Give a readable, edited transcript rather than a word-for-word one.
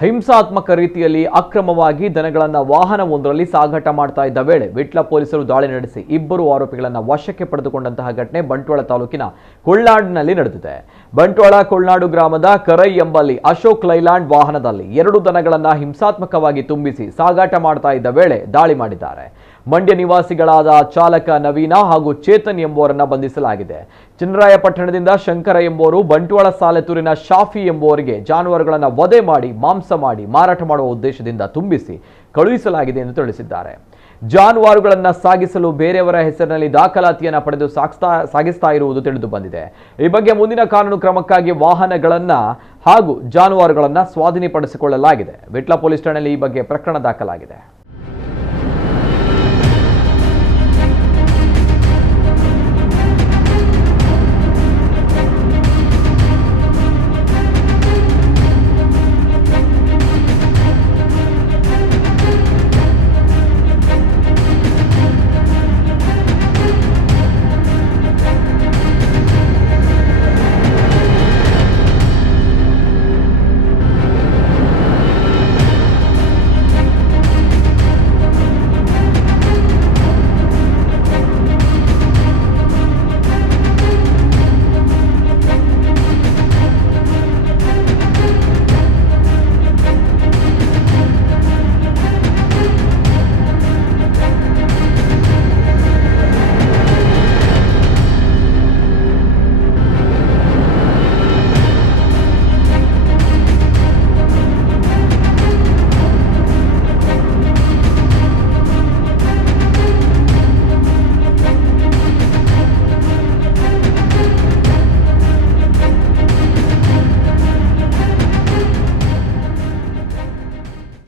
ಹಿಂಸಾತ್ಮಕ ರೀತಿಯಲ್ಲಿ ಅಕ್ರಮವಾಗಿ ದನಗಳನ್ನು ವಾಹನವೊಂದರಲ್ಲಿ ಸಾಗಾಟ ಮಾಡ್ತಾ ಇದ್ದ ವೇಳೆ ವಿಟ್ಲ ಪೊಲೀಸರು ದಾಳಿ ನಡೆಸಿ ಇಬ್ಬರು ಆರೋಪಿಗಳನ್ನು ವಶಕ್ಕೆ ಪಡೆದುಕೊಂಡಂತಹ ಘಟನೆ ಬಂಟ್ವಾಳ ತಾಲೂಕಿನ ಕೊಲ್ನಾಡಿನಲ್ಲಿ ನಡೆದಿದೆ. ಬಂಟ್ವಾಳ ಕೊಲ್ನಾಡು ಗ್ರಾಮದ ಕರೈ ಎಂಬಲ್ಲಿ ಅಶೋಕ್ ಲೈಲ್ಯಾಂಡ್ ವಾಹನದಲ್ಲಿ 2 ದನಗಳನ್ನು ಹಿಂಸಾತ್ಮಕವಾಗಿ ತುಂಬಿಸಿ ಸಾಗಾಟ ಮಾಡ್ತಾ ಇದ್ದ ವೇಳೆ ದಾಳಿ ಮಾಡಿದ್ದಾರೆ. ಮಂಡ್ಯ ನಿವಾಸಿಗಳಾದ ಚಾಲಕ ನವೀನ ಹಾಗೂ ಚೇತನ್ ಎಂಬುವರನ್ನ ಬಂಧಿಸಲಾಗಿದೆ. ಚನ್ನರಾಯಪಟ್ಟಣದಿಂದ ಶಂಕರ ಎಂಬುವರು ಬಂಟ್ವಾಳ ಸಾಲೆತೂರಿನ ಶಾಫಿ ಎಂಬುವರಿಗೆ ಜಾನುವಾರುಗಳನ್ನು ವಧೆ ಮಾಡಿ ಮಾಂಸ ಮಾಡಿ ಮಾರಾಟ ಮಾಡುವ ಉದ್ದೇಶದಿಂದ ತುಂಬಿಸಿ ಕಳುಹಿಸಲಾಗಿದೆ ಎಂದು ತಿಳಿಸಿದ್ದಾರೆ. ಜಾನುವಾರುಗಳನ್ನು ಸಾಗಿಸಲು ಬೇರೆಯವರ ಹೆಸರಿನಲ್ಲಿ ದಾಖಲಾತಿಯನ್ನು ಪಡೆದು ಸಾಗಿಸ್ತಾ ಇರುವುದು ತಿಳಿದು ಬಂದಿದೆ. ಈ ಬಗ್ಗೆ ಮುಂದಿನ ಕಾನೂನು ಕ್ರಮಕ್ಕಾಗಿ ವಾಹನಗಳನ್ನು ಹಾಗೂ ಜಾನುವಾರುಗಳನ್ನು ಸ್ವಾಧೀನಪಡಿಸಿಕೊಳ್ಳಲಾಗಿದೆ. ವಿಟ್ಲ ಪೊಲೀಸ್ ಠಾಣೆಯಲ್ಲಿ ಈ ಬಗ್ಗೆ ಪ್ರಕರಣ ದಾಖಲಾಗಿದೆ.